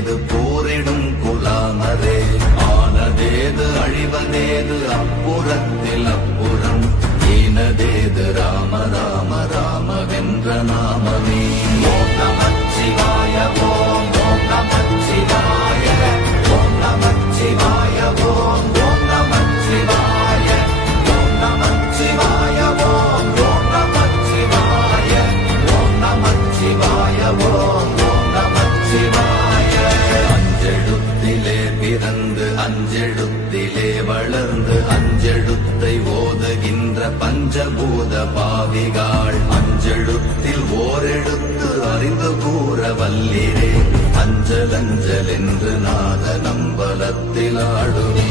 the அன்பு கூற வல்லிரே அஞ்சலஞ்சல் என்று நாத நம்பலத்தில் ஆடுமே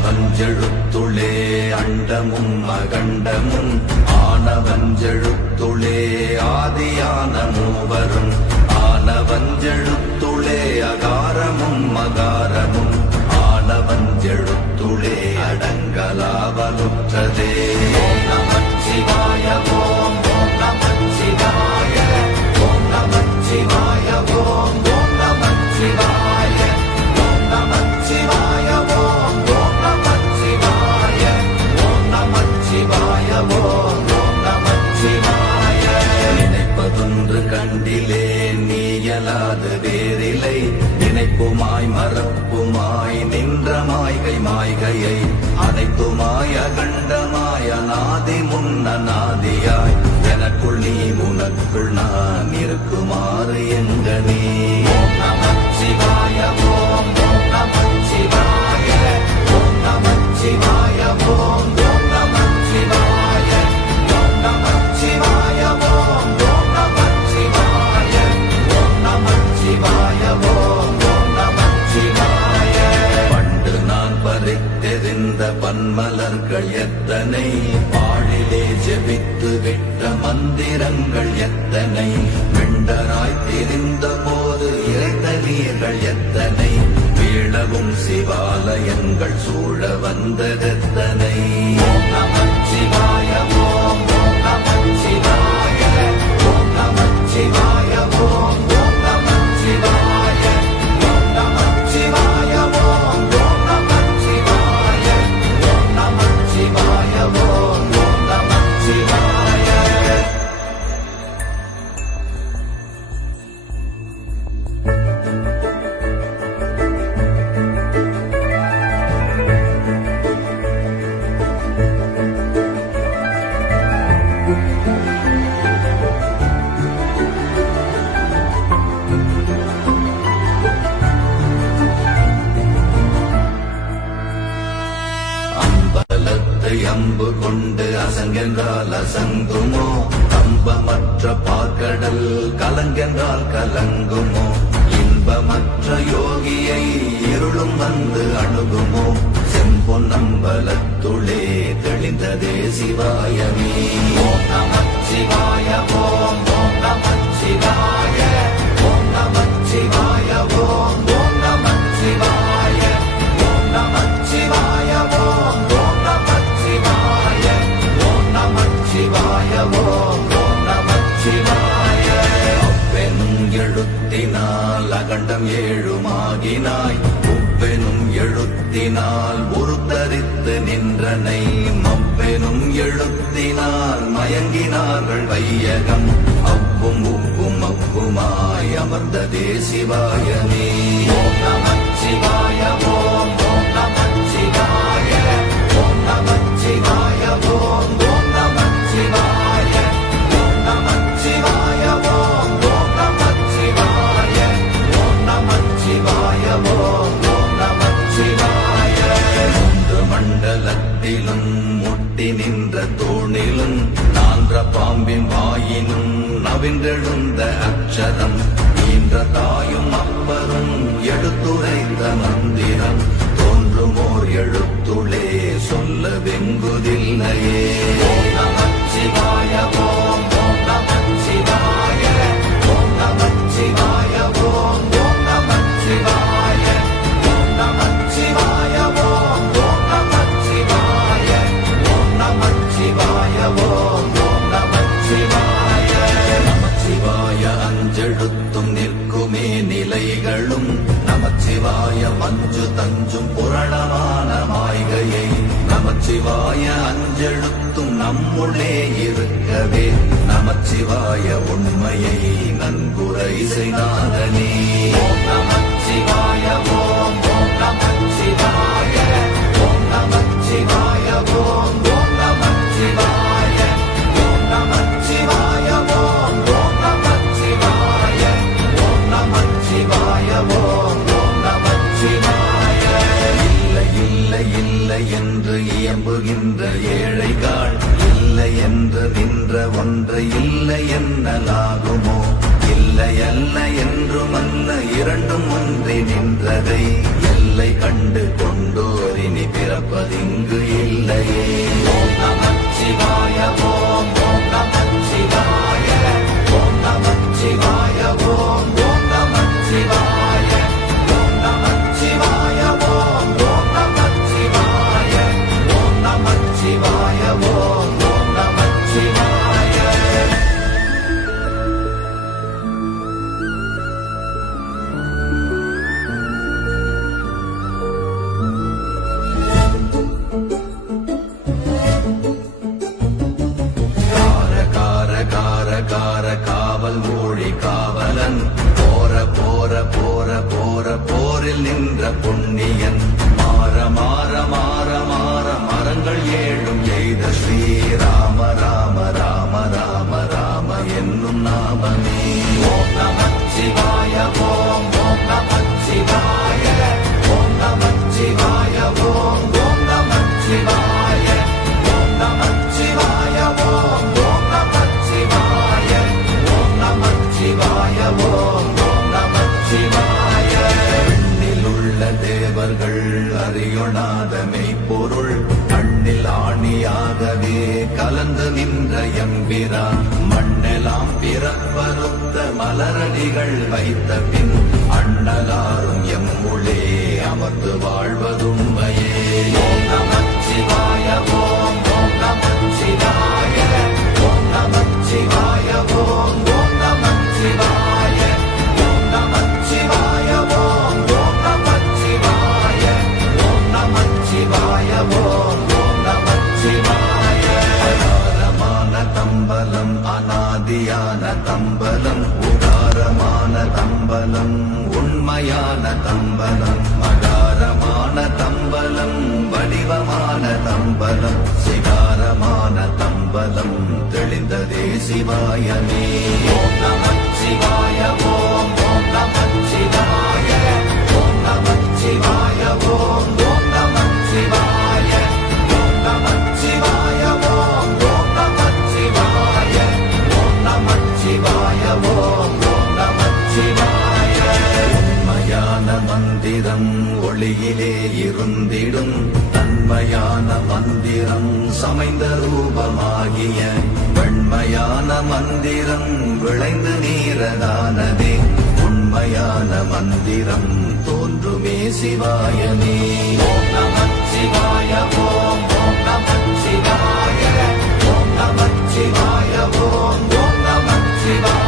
ஆனவஞ்செழுத்துளே அண்டமும் அகண்டமும் ஆனவஞ்செழுத்துளே ஆதியான மூவரும். ஓம் நமச்சிவாய நினைப்பதொன்று கண்டிலே நீயலாது வேறில்லை நினைப்புமாய் மறப்புமாய் நின்ற மாய்கை மாய்கையை அனைத்துமாய் அகண்டமாய் அநாதி முன்ன நாதியாய் எனக்குள் நீ உனக்குள் நான் இருக்குமாறு எங்க நீ? ஓம் நீர்கள் எத்தனை? வீழவும் சிவாலயங்கள் சூழ வந்ததெத்தனை? நமச்சிவாயமோ அசங்கென்றால் அசங்குமோ? கம்பமற்ற பாக்கடல் கலங்கென்றால் கலங்குமோ? இன்பமற்ற யோகியை இருளும் வந்து அணுகுமோ? செம்பொன் செம்பொன்னம்பலத்துளே தெளிந்ததே சிவாயமே. ஓம் நமச்சிவாய ஓம் ஓம் நமச்சிவாய ஓம் நமச்சிவாய சிவாயமே ஓம் நமச்சிவாய ஓம் ஓம் ஓம் நமச்சிவாய ஓம் ஓம் ஓம் நமச்சிவாய ஓம் ஓம் ஓம் நமச்சிவாய ஓம் ஓம் நமச்சிவாய மூன்று மண்டலத்திலும் முட்டி நின்ற தூணிலும் நான்ற பாம்பின் வாயினும் நவின்றெழுந்த அக்ஷரம்। நின்ற தாயும் அப்பரும் எடுத்துரைத்த மந்திரம் தோன்றுமோர் எழுத்துளே சொல்ல வெங்குதில்லையே ஓம் சிவாய உண்மையை நன்குரை செய்தாதனே. ஓம் நமச்சிவாய ஓம் ஓம் சிவாய ஓம் நமச்சிவாய ஓம் ஓம் நமச்சிவாய ஓம் நமச்சிவாய ஓம் ஓம் நமச்சிவாய ஓம் நமச்சிவாய ஓம் ஓம் நமச்சிவாய இல்லை இல்லை இல்லை என்று இயம்புகின்ற ஏழைகள் இல்லை என்று நின்ற ஒன்றையில் என்னலாகுமோ இல்லை அல்ல என்றும் அல்ல இரண்டும் ஒன்றி நின்றதை எல்லை கண்டு கொண்டோரினி பிறப்பதிங்கு இல்லையே. அநாதமே பொருள் கண்ணில் ஆணியாகவே கலந்து நின்ற எம்பிரா. மண்ணெல்லாம் பிறப்பருத்த மலரடிகள் வைத்த பின் அண்ணலாரும் எம்முளே அமர்ந்து வாழ்வதுண்மையே நமச்சிவாயவோ தம்பலம் மகாரமான தம்பலம் வடிவமான தம்பலம் சிகாரமான தம்பலம் தெளிந்ததே சிவாயமே. இருந்திடும் தன்மையான மந்திரம் சமைந்த ரூபமாகிய வெண்மையான மந்திரம் விளைந்து நீரதானதே. உண்மையான மந்திரம் தோன்றுமே சிவாயமே. ஓம் நமச்சிவாய ஓம் ஓம் சிவாய ஓம் சிவாய ஓம் ஓம் நமச்சிவாய ஓம்